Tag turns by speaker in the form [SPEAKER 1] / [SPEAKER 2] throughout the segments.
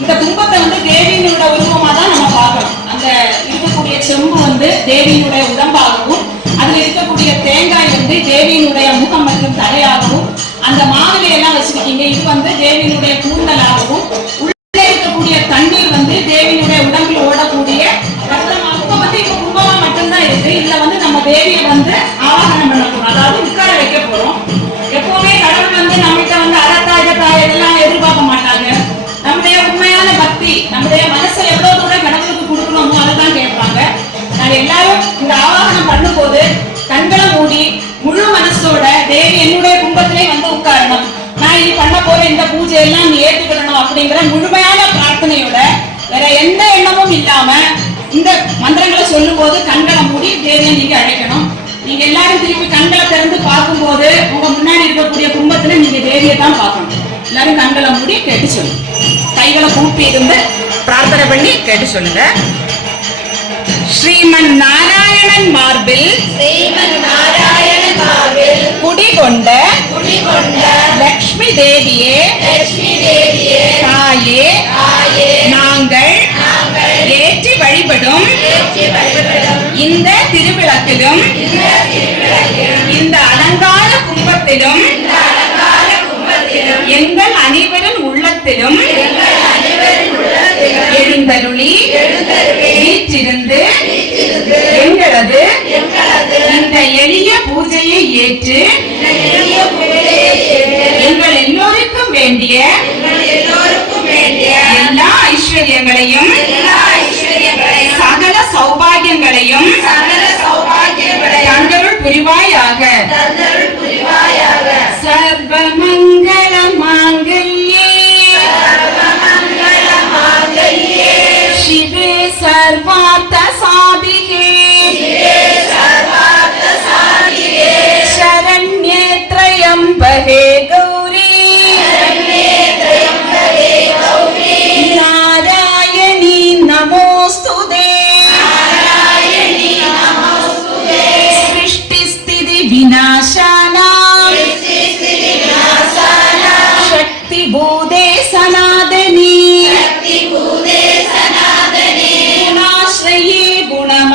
[SPEAKER 1] இந்த கும்பத்தை வந்து தேவியினோட உருவமா தான் நம்ம பார்க்கணும். அந்த இருக்கக்கூடிய செம்பு வந்து தேவியினுடைய உடம்பாகவும் அதுல இருக்கக்கூடிய தேங்காய் வந்து தேவியினுடைய முகம் மற்றும் தலையாகவும் அந்த மாவிலை எல்லாம் வச்சிருக்கீங்க இது வந்து தேவியினுடைய கூந்தலாகவும் உள்ளே இருக்கக்கூடிய தண்ணீர் வந்து தேவியினுடைய உடம்பில் ஓடக்கூடிய ரத்தமாக வந்து இப்ப கும்பமா மட்டும்தான் இருக்கு. இதுல வந்து நம்ம தேவியை வந்து ஆவாகனம் பண்ண போறோம். அதாவது உட்கார வைக்க போறோம். எப்பவுமே கடவுள் வந்து நம்மகிட்ட வந்து அறத்தாஜத்தாய் எல்லாம் உண்மையான நம்முடைய மனசுல எவ்வளவு தூரம் கடவுளுக்கு கொடுக்கணுமோ அதுதான் கேட்பாங்க. நான் எல்லாரும் இந்த ஆவாகனம் பண்ணும்போது கண்களை மூடி முழு மனசோட தேவி என்னுடைய கும்பத்திலே வந்து உட்காரணும். நான் இது பண்ண போற இந்த பூஜை எல்லாம் நீ ஏற்றுக்கிடணும் அப்படிங்கிற முழுமையான பிரார்த்தனையோட வேற எந்த எண்ணமும் இல்லாம இந்த மந்திரங்களை சொல்லும் போது கண்களை மூடி தேவியை நீங்க அழைக்கணும். நீங்க எல்லாரும் திருப்பி கண்களை திறந்து பார்க்கும்போது உங்க முன்னாடி இருக்கக்கூடிய கும்பத்துல நீங்க தேவியை தான் பார்க்கணும். எல்லாரும் கண்களை மூடி கேட்டு சொல்லுங்க. கைகளை கூப்பி இருந்து பிரார்த்தனை பண்ணி கேட்டு சொல்லுங்க. ஸ்ரீமன் நாராயணன் மார்பில்
[SPEAKER 2] ஸ்ரீமன் நாராயணன் மார்பில்
[SPEAKER 1] குடிகொண்ட
[SPEAKER 2] குடிகொண்ட
[SPEAKER 1] லக்ஷ்மி தேவியே
[SPEAKER 2] லட்சுமி தேவியே
[SPEAKER 1] தாயே
[SPEAKER 2] தாயே
[SPEAKER 1] நாங்கள் ஏற்றி வழிபடும் இந்த திருவிளக்கிலும்
[SPEAKER 2] இந்த
[SPEAKER 1] அலங்கார கும்பத்திலும் எங்கள் அனைவரின் உள்ளத்திலும் எழுந்தருளி வீற்றிருந்து எங்களது இந்த எளிய பூஜையை ஏற்று எங்கள் எல்லோருக்கும் வேண்டிய எல்லா ஐஸ்வர்யங்களையும் சகல சௌபாகியங்களையும் தங்களுள் புரிவாயாக. சர்வார்த்த சாதிகே.
[SPEAKER 2] சர்வார்த்த சாதியே
[SPEAKER 1] é a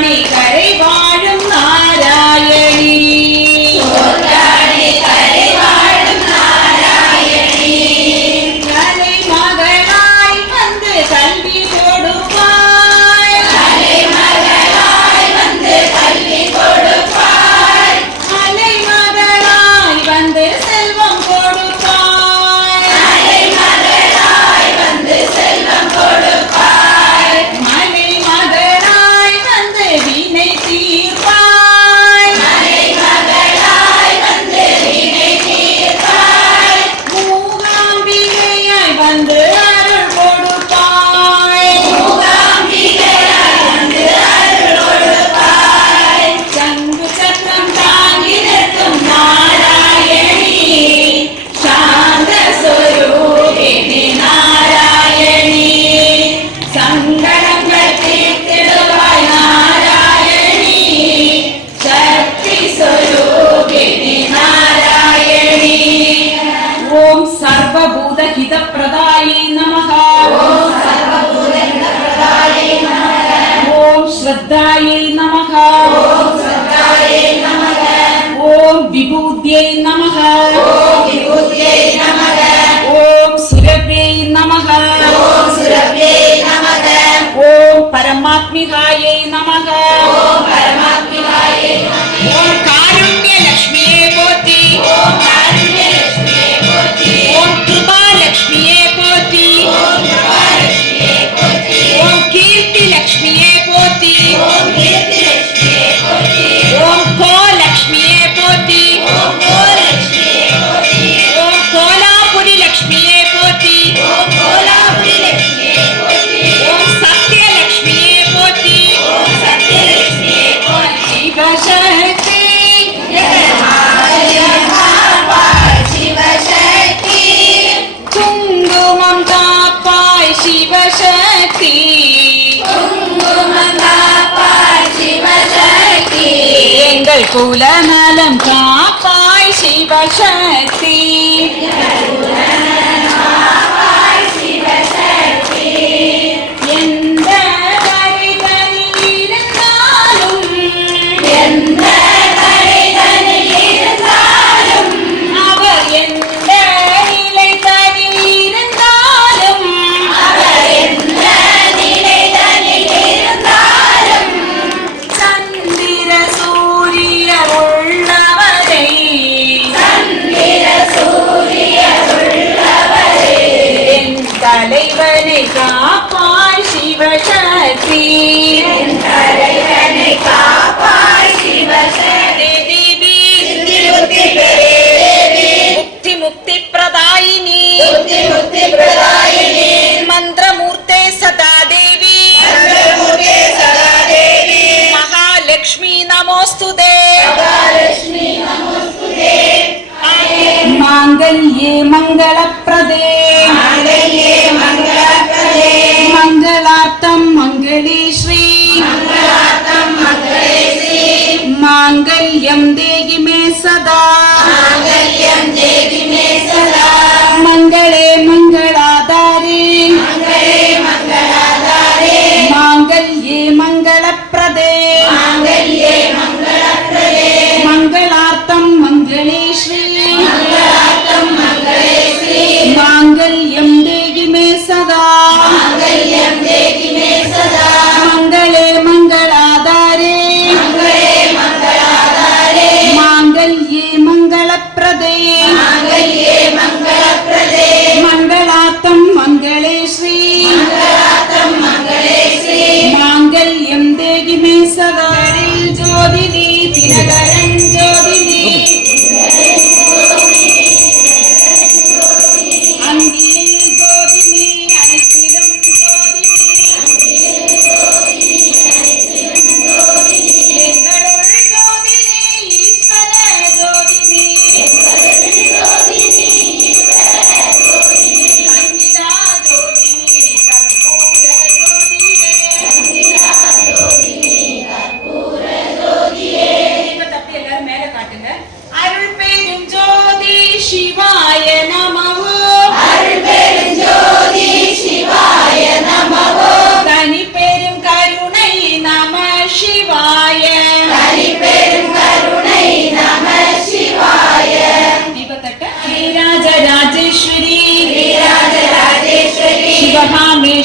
[SPEAKER 1] கரை
[SPEAKER 2] வாழ
[SPEAKER 1] சிவசக்தி சிவசக்தி எங்கள் குலநலம் காப்பாய் சிவசக்தி.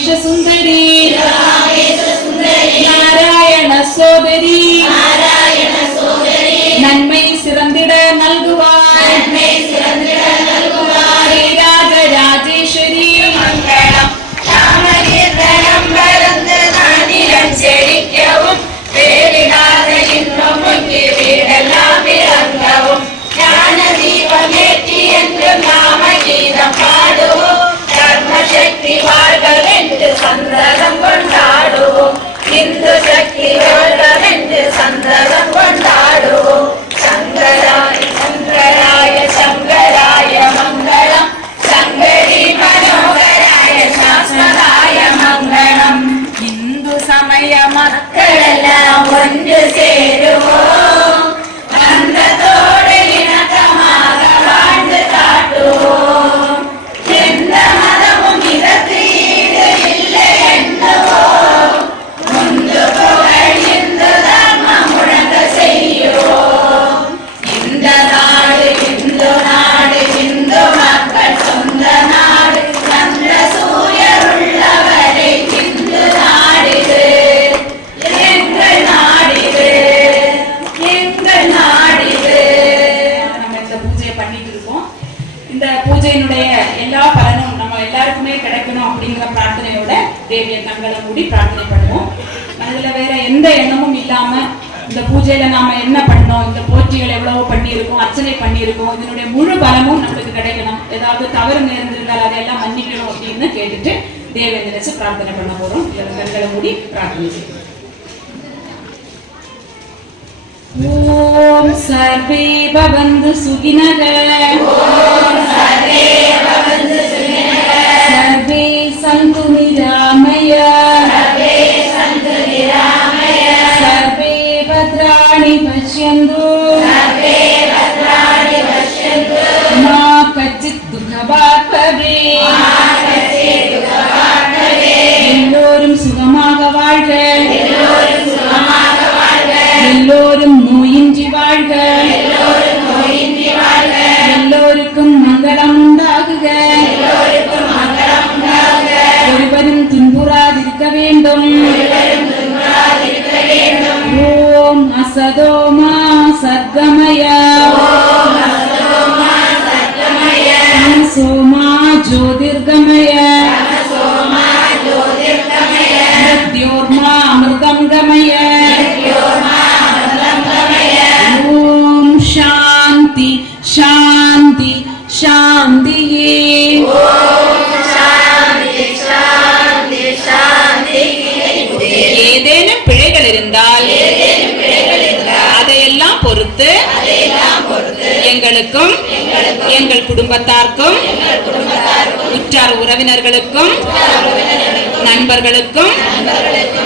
[SPEAKER 1] Jesus இருக்கும் அதில் வேற எந்த எண்ணமும் இல்லாமல் இந்த பூஜையில நாம என்ன பண்ணோம்? இந்த போட்டிகள் எவ்வளவோ பண்ணியிருக்கோம் அர்ச்சனை பண்ணியிருக்கோம். இதனுடைய முழு பலமும் நம்மளுக்கு கிடைக்கணும். ஏதாவது தவறு நேர்ந்திருந்தால் அதையெல்லாம் மன்னிக்கணும் அப்படின்னு கேட்டுட்டு தேவேந்திரச்சு பிரார்த்தனை பண்ண போறோம். கண்களை மூடி பிரார்த்தனை செய்யணும் ஓம் சர்வே பவந்து சுகினக.
[SPEAKER 2] siendo
[SPEAKER 1] Sadoma. பொறுத்து எங்களுக்கும் எங்கள் குடும்பத்தார்க்கும் உற்றார் உறவினர்களுக்கும் நண்பர்களுக்கும்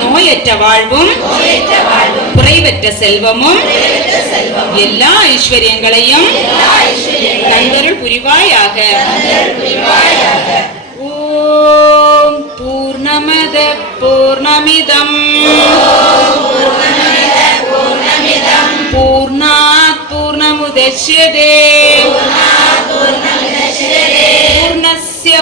[SPEAKER 1] நோயற்ற வாழ்வும் குறைவற்ற செல்வமும் எல்லா ஐஸ்வர்யங்களையும் நண்பருள் புரிவாயாக. ஓம் பூர்ணமத பூர்ணமிதம். दश्यते पूर्णस्य